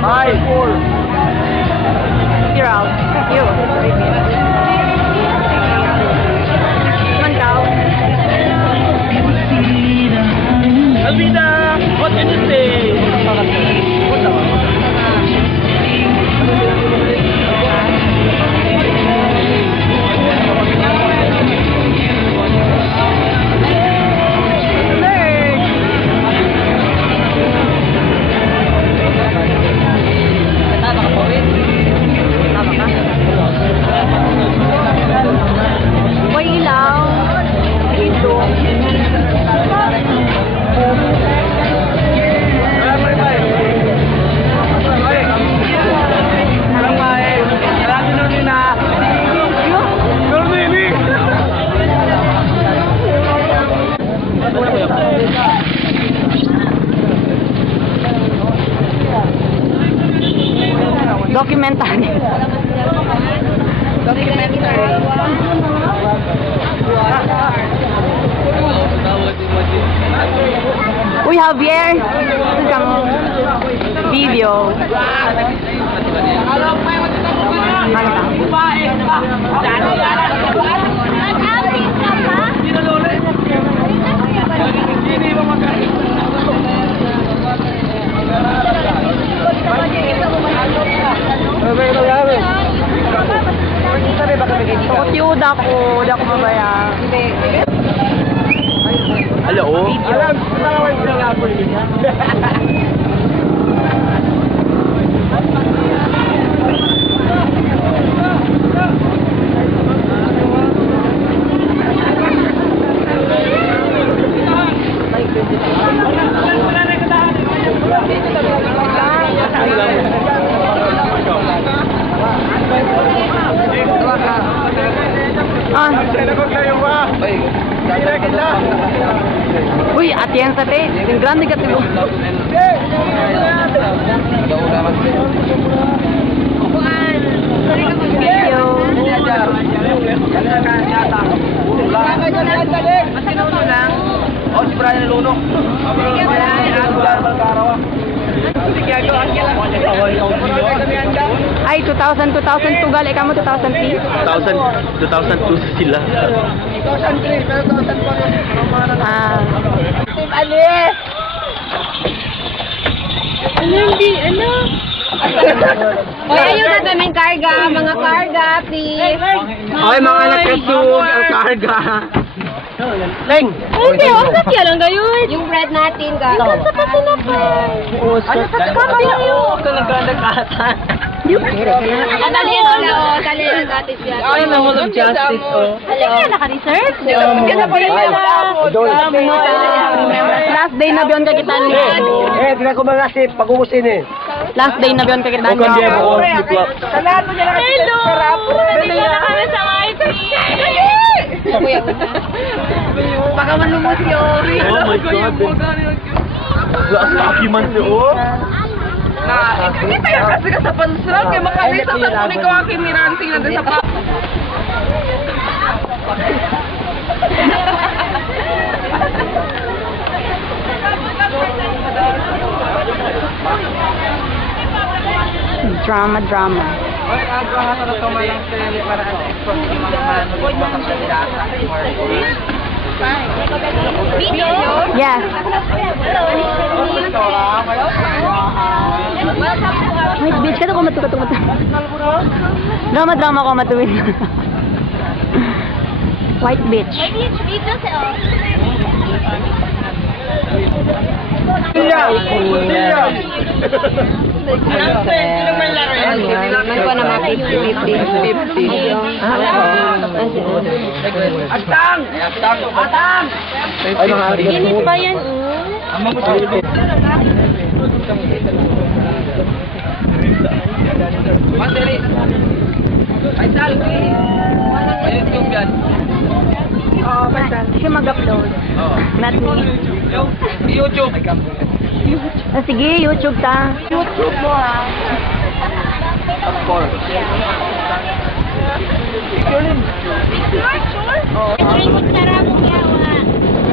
5, 4. You're out. You. Mandaw. Alvida, what can you say? Documentary. Uy, Javier! Isang video. Tukot ako, di ako mabaya. Hello? Alam, nakawal sa lapon niya. Uy, atiyan sa te. Yung grande ka tibo. Video. Masinuno lang. Oh, si Brian Luno. Ay, 2000 tugal. Ikaw mo 2003? 2002 sila. 2003, pero 2004. Ah. Team Alice! Ano? Hoy, ayun na daming karga. Mga karga, please. Ay, mga nakasug ang karga. Leng! Hindi, ang katya lang gayon. Yung bread natin, ga. Ikaw sa pasinapay. Ano sa kayo? Ito nagkandagkatan. Dali lang natin siya. Ay, nawalang justice, oh. Halika na ka-reserve? Kaya pa rin Last day na biyon ka kita niya. Tignan ko mga sip, pag-uusin eh. Last day na biyon ka kita Huwag kang niya. demo, flip-flop. Salamat mo nila kasi Hello! sarap. Dali na kami sa ice cream! Baka manumos yun. Oh my God. Last document oh. Hindi tayo kasi ka sa pansarap. Kaya makalis sa tapunin ko ang kimiranting nandun sa pa. Drama. Oy, agawa sa ito malang sili para ang export ng mga manod sa kanilasa. Video? Yes. Wait, bitch, kata ko matu. Drama ko matuwid. White bitch. Atang! Init pa yan, Madali. Ay, salvi. Ayun yung yan. Oh, basta. Siya mag-upload. Not me. YouTube. Ah, sige, YouTube ta. YouTube mo ha. Of course. Oh.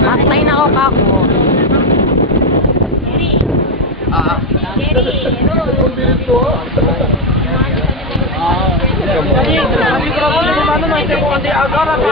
Matay na ako kako. Ah. Ano na ito kung hindi agar ako.